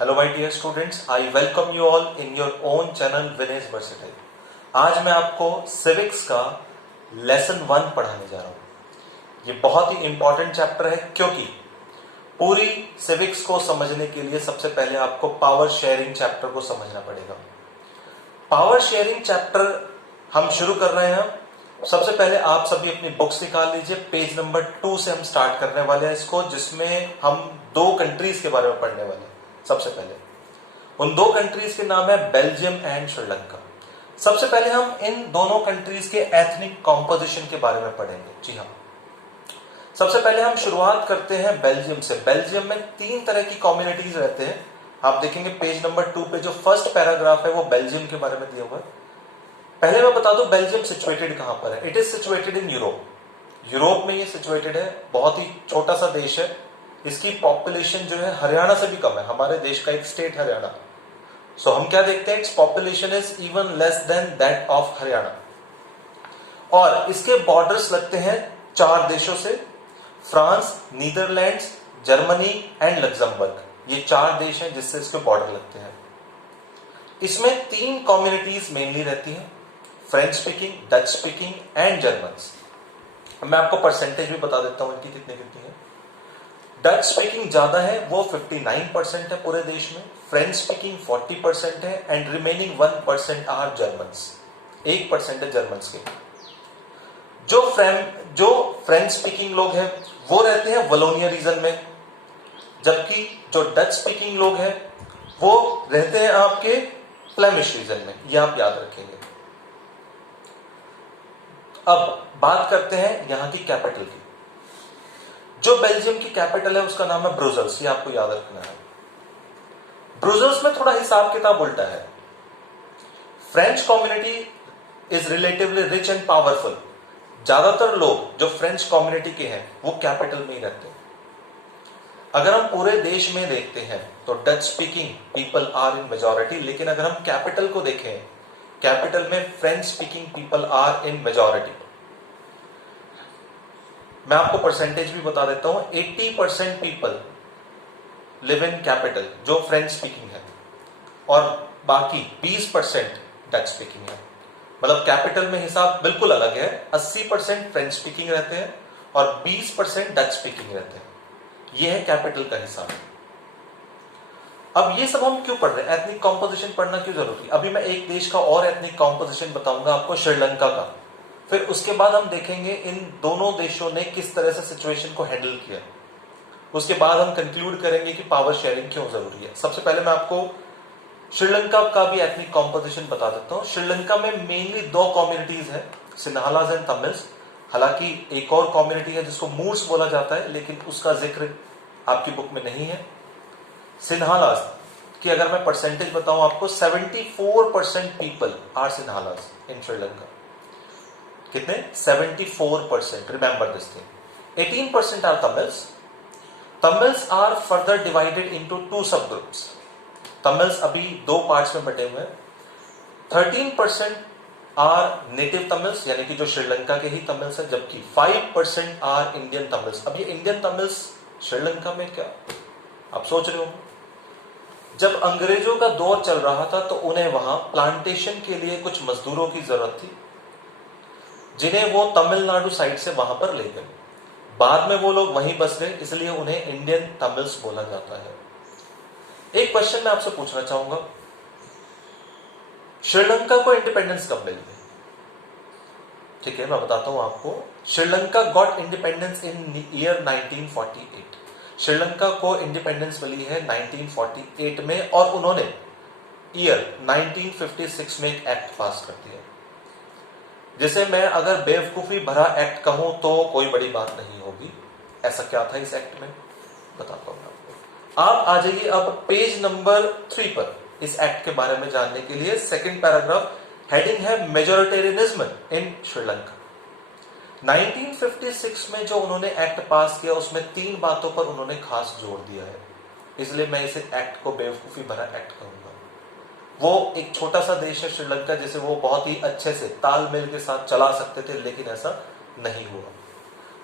Hello my dear students, I welcome you all in your own channel Vinesh versatile. आज मैं आपको civics का lesson 1 पढ़ाने जा रहा हूं। ये बहुत ही इंपॉर्टेंट चैप्टर है क्योंकि पूरी सिविक्स को समझने के लिए सबसे पहले आपको पावर शेयरिंग चैप्टर को समझना पड़ेगा। पावर शेयरिंग चैप्टर हम शुरू कर रहे हैं। सबसे पहले आप सभी अपनी बुक्स निकाल लीजिए। पेज नंबर 2 से हम स्टार्ट करने वाले हैं इसको, जिसमें हम 2 कंट्रीज के बारे में पढ़ने वाले हैं। सबसे पहले उन 2 कंट्रीज के नाम है बेल्जियम एंड श्रीलंका। सबसे पहले हम इन दोनों कंट्रीज के एथनिक कॉम्पोजिशन के बारे में पढ़ेंगे। जी हाँ, सबसे पहले हम शुरुआत करते हैं बेल्जियम से। बेल्जियम में 3 तरह की कम्युनिटीज रहते हैं। आप देखेंगे पेज नंबर 2 पे जो फर्स्ट पैराग्राफ है वो बेल्जियम के बारे में दिया हुआ है। पहले मैं बता दूं बेल्जियम सिचुएटेड कहां पर है। It is situated in Europe. Europe में ये सिचुएटेड है। बहुत ही छोटा सा देश है। इसकी पॉपुलेशन जो है हरियाणा से भी कम है। हमारे देश का एक स्टेट हरियाणा। सो हम क्या देखते हैं, its population is even less than that of Haryana. और इसके बॉर्डर्स लगते हैं 4 देशों से, France, Netherlands, Germany and Luxembourg. ये 4 देश हैं जिससे इसके बॉर्डर लगते हैं। इसमें 3 कम्युनिटीज मेनली रहती हैं, French speaking, Dutch speaking and Germans. मैं आपको परसेंटेज भी बता देता हूं इनकी कितनी कितनी है। डच स्पीकिंग ज्यादा है, वो 59% है पूरे देश में। फ्रेंच स्पीकिंग 40% है एंड रिमेनिंग 1% आर जर्मन्स। 1% है जर्मन्स के। जो फ्रेंच स्पीकिंग लोग हैं वो रहते हैं वलोनिया रीजन में, जबकि जो डच स्पीकिंग लोग हैं वो रहते हैं आपके फ्लेमिश रीजन में। ये आप याद रखेंगे। अब बात करते हैं यहां की कैपिटल की। जो बेल्जियम की कैपिटल है उसका नाम है ब्रुसेल्स। ये आपको याद रखना है। ब्रुसेल्स में थोड़ा हिसाब किताब उल्टा है। French community is relatively rich and powerful. ज्यादातर लोग जो फ्रेंच कम्युनिटी के हैं वो कैपिटल में ही रहते हैं। अगर हम पूरे देश में देखते हैं तो Dutch speaking people are in majority, लेकिन अगर हम कैपिटल को देखें, कैपिटल में French speaking people are in majority. मैं आपको परसेंटेज भी बता देता हूं। 80% पीपल लिव इन कैपिटल जो फ्रेंच स्पीकिंग है, और बाकी 20% डच स्पीकिंग है। मतलब कैपिटल में हिसाब बिल्कुल अलग है। 80% फ्रेंच स्पीकिंग रहते हैं और 20% डच स्पीकिंग रहते हैं। यह है कैपिटल का हिसाब। अब ये सब हम क्यों पढ़ रहे हैं, एथनिक कॉम्पोजिशन पढ़ना क्यों जरूरी? अभी मैं एक देश का और एथनिक कॉम्पोजिशन बताऊंगा आपको, श्रीलंका का। फिर उसके बाद हम देखेंगे इन दोनों देशों ने किस तरह से सिचुएशन को हैंडल किया। उसके बाद हम कंक्लूड करेंगे कि पावर शेयरिंग क्यों जरूरी है। सबसे पहले मैं आपको श्रीलंका का भी एथनिक कॉम्पोजिशन बता देता हूं। श्रीलंका में मेनली 2 कम्युनिटीज है, सिन्हालास एंड तमिल्स। हालांकि एक और कम्युनिटी है जिसको मूर्स बोला जाता है, लेकिन उसका जिक्र आपकी बुक में नहीं है। सिन्हालास की अगर मैं परसेंटेज बताऊं आपको, 74% people are Sinhalas in Sri Lanka. कितने? 74%। Remember this thing. 18% are Tamils. Tamils are further divided into 2 sub groups. Tamils अभी 2 पार्ट्स में बटे हुए हैं। 13% आर नेटिव तमिल्स, यानी कि जो श्रीलंका के ही तमिल्स है, जबकि 5% आर इंडियन तमिल्स। अब ये इंडियन तमिल्स श्रीलंका में क्या, आप सोच रहे हो? जब अंग्रेजों का दौर चल रहा था तो उन्हें वहां प्लांटेशन के लिए कुछ मजदूरों की जरूरत थी, जिन्हें वो तमिलनाडु साइड से वहां पर ले गए। बाद में वो लोग वहीं बस गए, इसलिए उन्हें इंडियन तमिल्स बोला जाता है। एक क्वेश्चन मैं आपसे पूछना चाहूंगा, श्रीलंका को इंडिपेंडेंस कब मिली? ठीक है, मैं बताता हूं आपको। Sri Lanka got independence in year 1948। Sri Lanka को इंडिपेंडेंस मिली है 1948 में, और उन्होंने ईयर 1956 में एक एक्ट पास कर दिया, जिसे मैं अगर बेवकूफी भरा एक्ट कहूं तो कोई बड़ी बात नहीं होगी। ऐसा क्या था इस एक्ट में, बताता हूं आपको। आप आ जाइए अब पेज नंबर 3 पर इस एक्ट के बारे में जानने के लिए। सेकंड पैराग्राफ, हेडिंग है मेजोरिटेरियनिज्म इन श्रीलंका। 1956 में जो उन्होंने एक्ट पास किया उसमें 3 बातों पर उन्होंने खास जोर दिया है, इसलिए मैं इसे एक्ट को बेवकूफी भरा एक्ट कहूंगा। वो एक छोटा सा देश है श्रीलंका, जिसे वो बहुत ही अच्छे से तालमेल के साथ चला सकते थे, लेकिन ऐसा नहीं हुआ।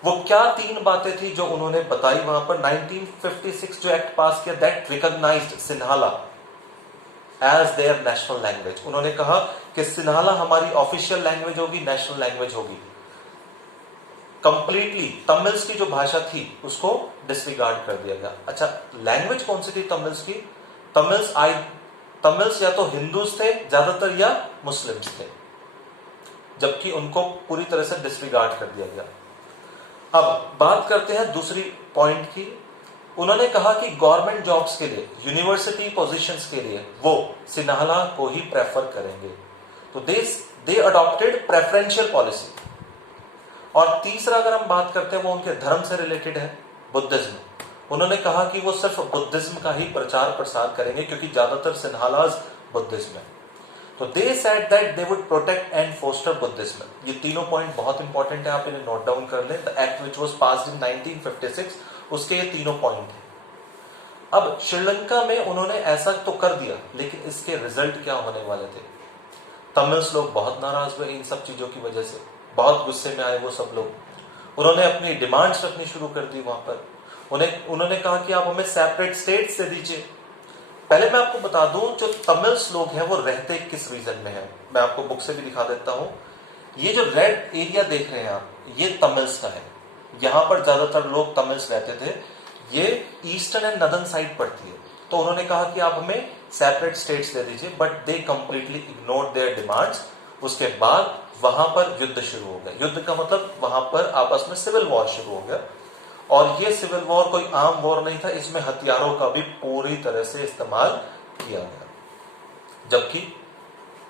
वो क्या 3 बातें थी जो उन्होंने बताई वहां पर? 1956 जो एक्ट पास किया, that recognized Sinhala as their national language. उन्होंने कहा कि सिन्हाला हमारी ऑफिशियल लैंग्वेज होगी, नेशनल लैंग्वेज होगी। कंप्लीटली तमिल्स की जो भाषा थी उसको डिसरिगार्ड कर दिया गया। अच्छा, लैंग्वेज कौन सी थी तमिल्स की? तमिल्स या तो हिंदूज थे ज्यादातर या मुस्लिम्स थे, जबकि उनको पूरी तरह से डिसरिगार्ड कर दिया गया। अब बात करते हैं दूसरी पॉइंट की। उन्होंने कहा कि गवर्नमेंट जॉब्स के लिए, यूनिवर्सिटी पोजीशंस के लिए वो सिन्हाला को ही प्रेफर करेंगे। तो दे अडॉप्टेड प्रेफरेंशियल पॉलिसी। और तीसरा अगर हम बात करते हैं वो उनके धर्म से रिलेटेड है, बुद्धिज्म। उन्होंने कहा कि वो सिर्फ बुद्धिज्म का ही प्रचार प्रसार करेंगे क्योंकि ज्यादातर सिन्हालाज बुद्धिज्म है। तो they said that they would protect and foster Buddhism. ये तीनों पॉइंट बहुत इंपॉर्टेंट है, आप इन्हें नोट डाउन कर लें। The act which was passed in 1956, उसके ये तीनों पॉइंट हैं। अब श्रीलंका में उन्होंने ऐसा तो कर दिया, लेकिन इसके रिजल्ट क्या होने वाले थे? तमिल्स लोग बहुत नाराज हुए इन सब चीजों की वजह से, बहुत गुस्से में आए वो सब लोग। उन्होंने अपनी डिमांड्स रखनी शुरू कर दी वहां पर। उन्होंने कहा कि आप हमें सेपरेट स्टेट्स दे दीजिए। पहले मैं आपको बता दूं, जो तमिल्स लोग हैं वो रहते किस रीजन में हैं, मैं आपको बुक से भी दिखा देता हूं। ये जो रेड एरिया देख रहे हैं आप, ये तमिल्स का है। यहां पर ज्यादातर लोग तमिल्स रहते थे। ये ईस्टर्न एंड नदर्न साइड पड़ती है। तो उन्होंने कहा कि आप हमें सेपरेट स्टेट्स दे दीजिए, but they completely ignored there demands. उसके बाद वहां पर युद्ध शुरू हो गया। युद्ध का मतलब वहां पर आपस में सिविल वॉर शुरू हो गया। और ये सिविल वॉर कोई आम वॉर नहीं था, इसमें हथियारों का भी पूरी तरह से इस्तेमाल किया गया। जबकि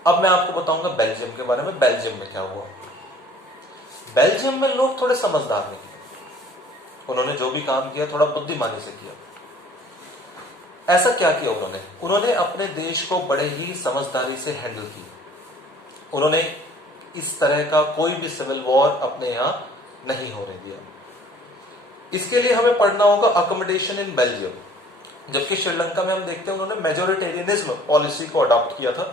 अब मैं आपको बताऊंगा बेल्जियम के बारे में। बेल्जियम में क्या हुआ? बेल्जियम में लोग थोड़े समझदार निकले। उन्होंने जो भी काम किया थोड़ा बुद्धिमानी से किया। ऐसा क्या किया उन्होंने अपने देश को बड़े ही समझदारी से हैंडल किया। उन्होंने इस तरह का कोई भी सिविल वॉर अपने यहां नहीं होने दिया। इसके लिए हमें पढ़ना होगा अकोमोडेशन इन बेल्जियम। जबकि श्रीलंका में हम देखते हैं उन्होंने मेजोरिटेरियनिज्म पॉलिसी को अडॉप्ट किया था।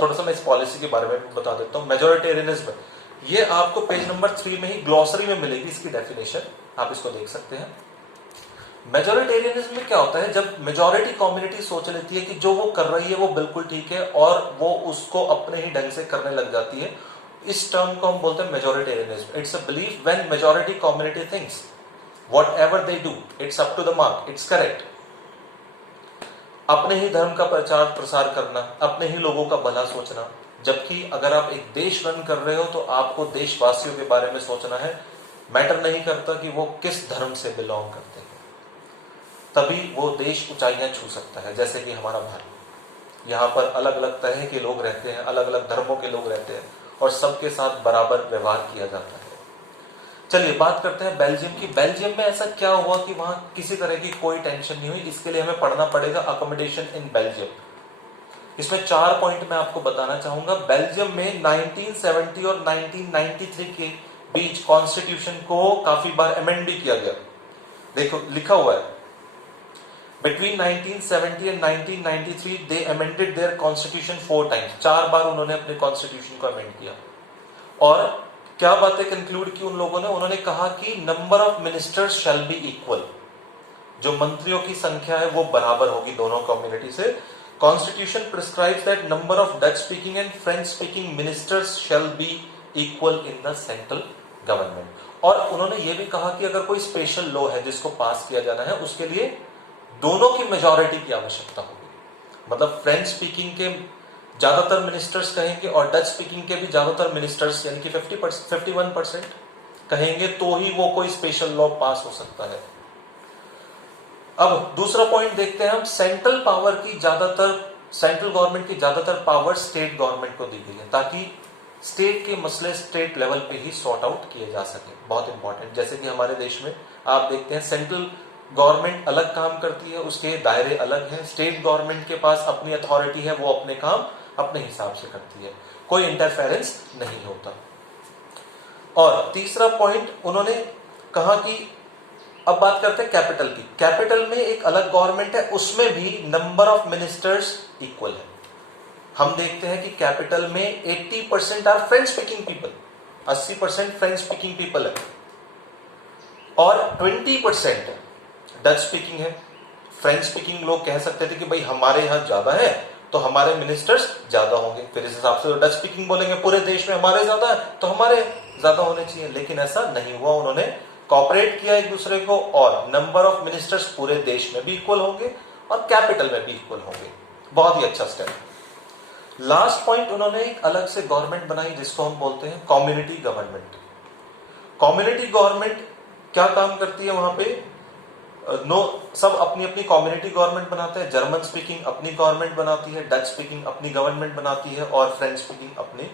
थोड़ा सा मैं इस पॉलिसी के बारे में बता देता हूं। मेजोरिटेरियनिज्म, ये आपको पेज नंबर 3 में ही ग्लॉसरी में मिलेगी इसकी डेफिनेशन, आप इसको देख सकते हैं। मेजोरिटेरियनिज्म में क्या होता है? जब मेजोरिटी कम्युनिटी सोच लेती है कि जो वो कर रही है वो बिल्कुल ठीक है और वो उसको अपने ही ढंग से करने लग जाती है, इस टर्म को हम बोलते हैं majoritarianism. It's a belief when majority community thinks whatever they do it's up to the mark, it's correct. अपने ही धर्म का प्रचार प्रसार करना, अपने ही लोगों का भला सोचना। जबकि अगर आप एक देश रन कर रहे हो तो आपको देशवासियों के बारे में सोचना है। मैटर नहीं करता कि वो किस धर्म से बिलोंग करते हैं, तभी वो देश ऊंचाइयां छू सकता है। जैसे कि हमारा भारत, यहां पर अलग अलग तरह के लोग रहते हैं, अलग अलग धर्मों के लोग रहते हैं और सबके साथ बराबर व्यवहार किया जाता है। चलिए बात करते हैं बेल्जियम की। बेल्जियम में ऐसा क्या हुआ कि वहां किसी तरह की कोई टेंशन नहीं हुई? इसके लिए हमें पढ़ना पड़ेगा अकोमोडेशन इन बेल्जियम। इसमें 4 पॉइंट मैं आपको बताना चाहूंगा। बेल्जियम में 1970 और 1993 के बीच कॉन्स्टिट्यूशन को काफी बार अमेंड भी किया गया। देखो लिखा हुआ है, Between 1970 and 1993 they amended their constitution 4 times। 4 बार उन्होंने अपने कॉन्स्टिट्यूशन को अमेंड किया। और क्या बातें कंक्लूड की उन लोगों ने? उन्होंने कहा कि number of ministers shall be equal. जो मंत्रियों की संख्या है वो बराबर होगी दोनों कम्युनिटी से। Constitution prescribes that number of Dutch speaking and French speaking ministers shall be equal in the central government. और उन्होंने ये भी कहा कि अगर कोई स्पेशल लॉ है जिसको पास किया जाना है, उसके लिए दोनों की मेजॉरिटी की आवश्यकता होगी। मतलब फ्रेंच स्पीकिंग के ज्यादातर मिनिस्टर्स कहेंगे और डच स्पीकिंग के भी ज्यादातर मिनिस्टर्स यानी कि 51% कहेंगे, तो ही वो कोई स्पेशल लॉ पास हो सकता है। अब दूसरा पॉइंट देखते हैं हम। सेंट्रल गवर्नमेंट की ज्यादातर पावर स्टेट गवर्नमेंट को दी गई है ताकि स्टेट के मसले स्टेट लेवल पे ही सॉर्ट आउट किए जा सके। बहुत इंपॉर्टेंट। जैसे कि हमारे देश में आप देखते हैं सेंट्रल गवर्नमेंट अलग काम करती है, उसके दायरे अलग हैं। स्टेट गवर्नमेंट के पास अपनी अथॉरिटी है, वो अपने काम अपने हिसाब से करती है, कोई इंटरफेरेंस नहीं होता। और तीसरा पॉइंट उन्होंने कहा कि अब बात करते हैं कैपिटल की। कैपिटल में एक अलग गवर्नमेंट है, उसमें भी नंबर ऑफ मिनिस्टर्स इक्वल है। हम देखते हैं कि कैपिटल में 80% are French speaking people, 80% French speaking people है। और 20% डच स्पीकिंग है। फ्रेंच स्पीकिंग लोग कह सकते थे कि भाई हमारे यहां ज्यादा है तो हमारे मिनिस्टर्स ज्यादा होंगे, फिर इस हिसाब से तो डच स्पीकिंग बोलेंगे पूरे देश में हमारे ज्यादा है तो हमारे ज्यादा होने चाहिए, लेकिन ऐसा नहीं हुआ। उन्होंने कॉपरेट किया एक दूसरे को और नंबर ऑफ मिनिस्टर्स पूरे देश में भी इक्वल होंगे और कैपिटल में भी इक्वल होंगे। बहुत ही अच्छा स्टेप। लास्ट पॉइंट, उन्होंने एक अलग से गवर्नमेंट बनाई जिसको हम बोलते हैं कम्युनिटी गवर्नमेंट। कम्युनिटी गवर्नमेंट क्या काम करती है वहां पे? सब अपनी अपनी कम्युनिटी गवर्नमेंट बनाते हैं। जर्मन स्पीकिंग अपनी गवर्नमेंट बनाती है, डच स्पीकिंग अपनी गवर्नमेंट बनाती है और फ्रेंच स्पीकिंग अपनी।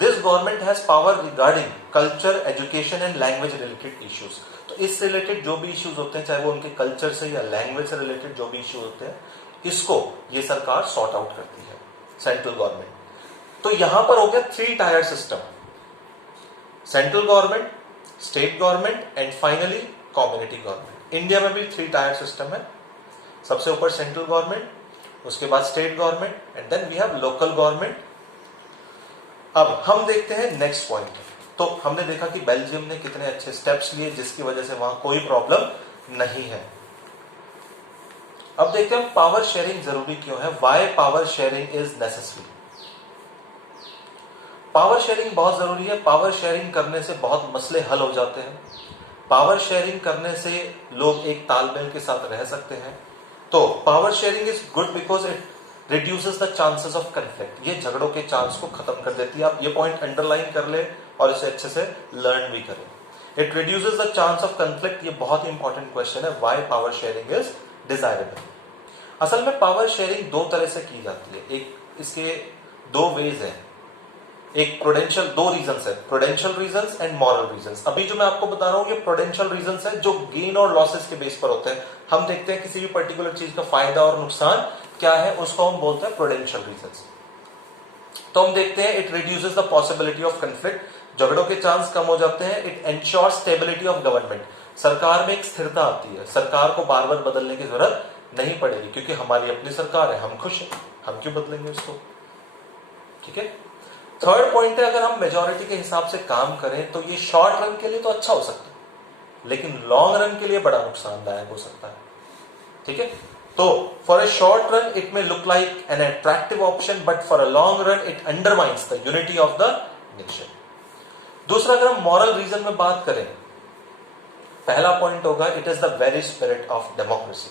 This government has power regarding culture, education and language related issues. तो इस रिलेटेड जो भी इश्यूज होते हैं, चाहे वो उनके कल्चर से या लैंग्वेज से रिलेटेड जो भी इश्यू होते हैं, इसको ये सरकार सॉर्ट आउट करती है, सेंट्रल गवर्नमेंट। तो यहां पर हो गया 3 tier system, central government, state government and finally community government. India में भी 3 टायर सिस्टम है। सबसे ऊपर सेंट्रल गवर्नमेंट, उसके बाद state government and then we have local government. अब हम देखते हैं नेक्स्ट पॉइंट। तो हमने देखा कि बेल्जियम ने कितने अच्छे स्टेप्स लिए जिसकी वजह से वहां कोई प्रॉब्लम नहीं है। अब देखते हैं पावर शेयरिंग जरूरी क्यों है, why power sharing is necessary. Power sharing बहुत जरूरी है। पावर शेयरिंग करने से बहुत मसले हल हो जाते हैं। पावर शेयरिंग करने से लोग एक तालमेल के साथ रह सकते हैं। तो power sharing is good because it reduces the chances of conflict. ये झगड़ों के चांस को खत्म कर देती है। आप ये पॉइंट अंडरलाइन कर ले और इसे अच्छे से लर्न भी करें। It reduces the chance of conflict. ये बहुत इंपॉर्टेंट क्वेश्चन है, why power sharing is desirable. असल में पावर शेयरिंग 2 तरह से की जाती है। एक इसके 2 वेज है। एक प्रूडेंशियल, 2 रीजंस है, prudential reasons and moral reasons. अभी जो मैं आपको बता रहा हूं ये प्रूडेंशियल रीजंस है जो गेन और लॉसेस के बेस पर होते हैं। हम देखते हैं किसी भी पर्टिकुलर चीज का फायदा और नुकसान क्या है, उसको हम बोलते हैं प्रूडेंशियल रीजंस। तो हम देखते हैं it reduces the possibility of conflict, झगड़ों के चांस कम हो जाते हैं। It ensures stability of government, सरकार में एक स्थिरता आती है, सरकार को बार बार बदलने की जरूरत नहीं पड़ेगी क्योंकि हमारी अपनी सरकार है, हम खुश हैं, हम क्यों बदलेंगे उसको। ठीक है। थर्ड पॉइंट है, अगर हम मेजॉरिटी के हिसाब से काम करें तो ये शॉर्ट रन के लिए तो अच्छा हो सकता है लेकिन लॉन्ग रन के लिए बड़ा नुकसानदायक हो सकता है। ठीक है। तो for a short run it may look like an attractive option but for a long run it undermines the unity of the nation. दूसरा, अगर हम मॉरल रीजन में बात करें, पहला पॉइंट होगा it is the very spirit of democracy.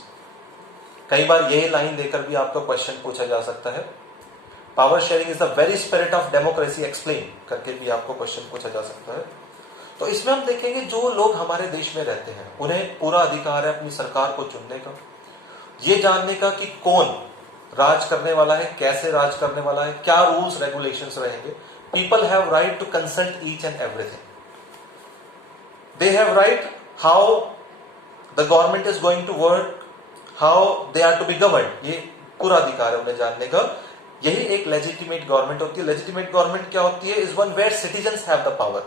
कई बार यही लाइन देकर भी आपको क्वेश्चन पूछा जा सकता है, power sharing is the very spirit of democracy explain करके भी आपको क्वेश्चन पूछा जा सकता है। तो इसमें हम देखेंगे जो लोग हमारे देश में रहते हैं उन्हें पूरा अधिकार है अपनी सरकार को चुनने का, ये जानने का कि कौन राज करने वाला है, कैसे राज करने वाला है, क्या रूल्स रेगुलेशंस रहेंगे। People have right to consult each and everything. They have right how the government is going to work, how they are to be govern. ये पूरा अधिकार है उन्हें जानने का। यही एक लेजिटिमेट गवर्नमेंट होती है। लेजिटिमेट गवर्नमेंट क्या होती है? Is one where citizens have the power,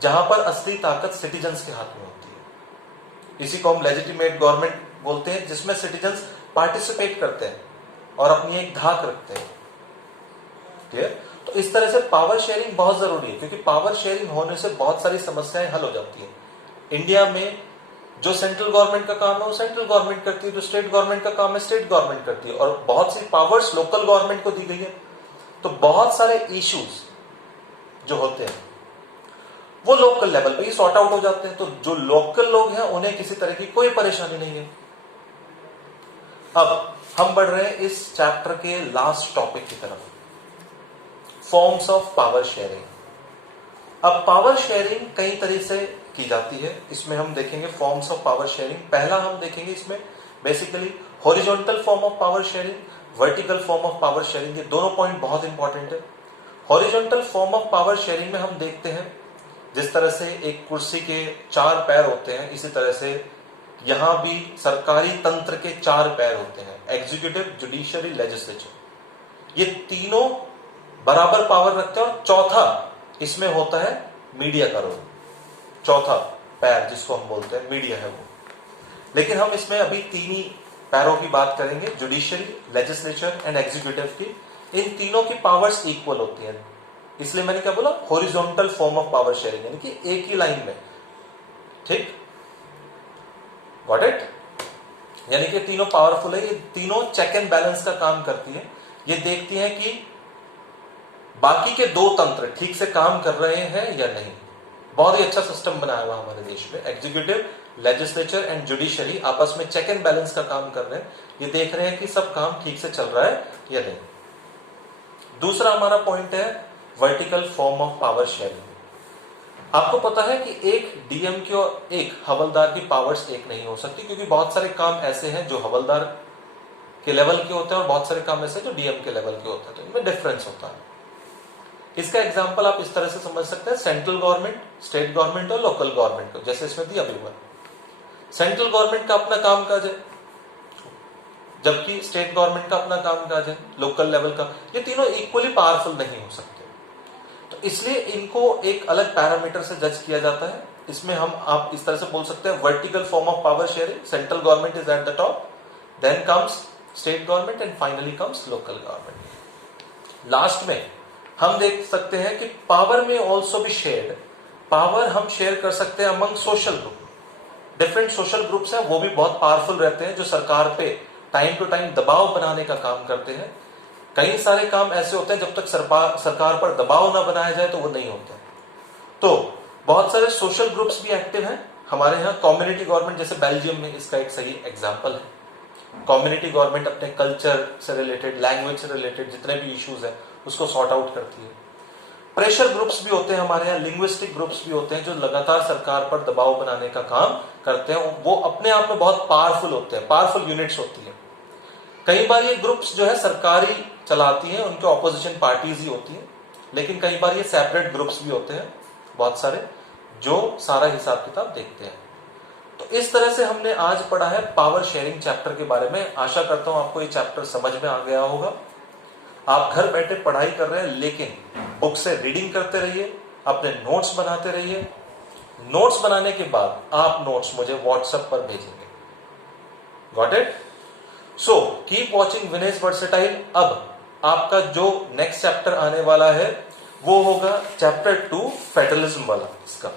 जहां पर असली ताकत सिटीजन्स के हाथ में होती है। इसी को हम लेजिटिमेट गवर्नमेंट बोलते हैं जिसमें सिटीजन्स पार्टिसिपेट करते हैं और अपनी एक धाक रखते हैं। क्लियर? तो इस तरह से पावर शेयरिंग बहुत जरूरी है क्योंकि पावर शेयरिंग होने से बहुत सारी समस्याएं हल हो जाती है। इंडिया में जो सेंट्रल गवर्नमेंट का काम है वो सेंट्रल गवर्नमेंट करती है, जो स्टेट गवर्नमेंट का काम है स्टेट गवर्नमेंट करती है, और बहुत सी पावर्स लोकल गवर्नमेंट को दी गई है। तो बहुत सारे इश्यूज जो होते हैं वो लोकल लेवल पे ही सॉर्ट आउट हो जाते हैं। तो जो लोकल लोग हैं उन्हें किसी तरह की कोई परेशानी नहीं है। अब हम बढ़ रहे हैं इस चैप्टर के लास्ट टॉपिक की तरफ, फॉर्म्स ऑफ पावर शेयरिंग। अब पावर शेयरिंग कई तरह से की जाती है। इसमें हम देखेंगे फॉर्म्स ऑफ पावर शेयरिंग। पहला हम देखेंगे इसमें basically horizontal form of power sharing, vertical form of power sharing. ये दोनों पॉइंट बहुत इंपॉर्टेंट है। Horizontal form of power sharing में हम देखते हैं जिस तरह से एक कुर्सी के 4 पैर होते हैं, इसी तरह से यहां भी सरकारी तंत्र के 4 पैर होते हैं, एग्जीक्यूटिव, जुडिशरी, लेजिस्लेचर। ये तीनों बराबर पावर रखते हैं और चौथा इसमें होता है मीडिया का रोल। चौथा पैर जिसको हम बोलते हैं मीडिया है वो। लेकिन हम इसमें अभी 3 ही पैरों की बात करेंगे, जुडिशरी, लेजिस्लेचर एंड एग्जीक्यूटिव की। इन तीनों की पावर्स इक्वल होती हैं, इसलिए मैंने क्या बोला, horizontal form of power sharing, यानी कि एक ही लाइन में। ठीक, गॉट इट? यानी कि तीनों पावरफुल है, ये तीनों चेक एंड बैलेंस का काम करती है। ये देखती है कि बाकी के दो तंत्र ठीक से काम कर रहे हैं या नहीं। बहुत ही अच्छा सिस्टम बनाया हुआ हमारे देश में। एग्जीक्यूटिव, लेजिस्लेचर एंड जुडिशरी आपस में चेक एंड बैलेंस का काम कर रहे हैं। ये देख रहे हैं कि सब काम ठीक से चल रहा है या नहीं। दूसरा हमारा पॉइंट है vertical form of power sharing. आपको पता है कि एक डीएम की और एक हवलदार की पावर्स एक नहीं हो सकती, क्योंकि बहुत सारे काम ऐसे हैं जो हवलदार के लेवल के होते हैं और बहुत सारे काम ऐसे जो डीएम के लेवल के होते हैं, तो इनमें डिफरेंस होता है। इसका एग्जांपल आप इस तरह से समझ सकते हैं, सेंट्रल गवर्नमेंट, स्टेट गवर्नमेंट और लोकल गवर्नमेंट को, जैसे इसमें दिया भी हुआ। सेंट्रल गवर्नमेंट का अपना काम काज है, जबकि स्टेट गवर्नमेंट का अपना काम काज है, लोकल लेवल का। ये तीनों इक्वली पावरफुल नहीं हो सकते, तो इसलिए इनको एक अलग पैरामीटर से जज किया जाता है। इसमें आप इस तरह से बोल सकते हैं vertical form of power sharing, central government is at the top, then comes state government and finally comes local government. Last में हम देख सकते हैं कि पावर में ऑल्सो भी शेयर्ड, पावर हम शेयर कर सकते हैं among social group. Different social groups हैं, वो भी बहुत पावरफुल रहते हैं, जो सरकार पे टाइम टू टाइम दबाव बनाने का काम करते हैं। कई सारे काम ऐसे होते हैं जब तक सरकार पर दबाव ना बनाया जाए तो वो नहीं होते। तो बहुत सारे सोशल ग्रुप्स भी एक्टिव हैं हमारे यहाँ। कम्युनिटी गवर्नमेंट जैसे बेल्जियम में इसका एक सही एग्जांपल है। कम्युनिटी गवर्नमेंट अपने कल्चर से रिलेटेड, लैंग्वेज से रिलेटेड जितने भी इश्यूज हैं उसको सॉर्ट आउट करती है। प्रेशर ग्रुप्स भी होते हैं हमारे यहाँ, लिंग्विस्टिक ग्रुप्स भी होते हैं जो लगातार सरकार पर दबाव बनाने का काम करते हैं। वो अपने आप में बहुत पावरफुल होते हैं, पावरफुल यूनिट्स होती है। कई बार ये ग्रुप्स जो है सरकारी चलाती हैं, उनके ऑपोजिशन पार्टीज ही होती हैं, लेकिन कई बार ये सेपरेट ग्रुप्स भी होते हैं बहुत सारे, जो सारा हिसाब किताब देखते हैं। तो इस तरह से हमने आज पढ़ा है पावर शेयरिंग चैप्टर के बारे में। आशा करता हूं आपको ये चैप्टर समझ में आ गया होगा। आप घर बैठे पढ़ाई कर रहे हैं, लेकिन बुक से रीडिंग करते रहिए, अपने नोट्स बनाते रहिए। नोट्स बनाने के बाद आप नोट्स मुझे व्हाट्सएप पर भेजेंगे। Got it? So keep watching Vinesh versatile. अब आपका जो नेक्स्ट चैप्टर आने वाला है वो होगा चैप्टर 2 फेडरलिज्म वाला इसका,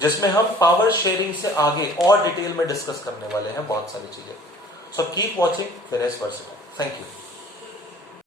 जिसमें हम पावर शेयरिंग से आगे और डिटेल में डिस्कस करने वाले हैं बहुत सारी चीजें। So keep watching Vinesh versatile. Thank you.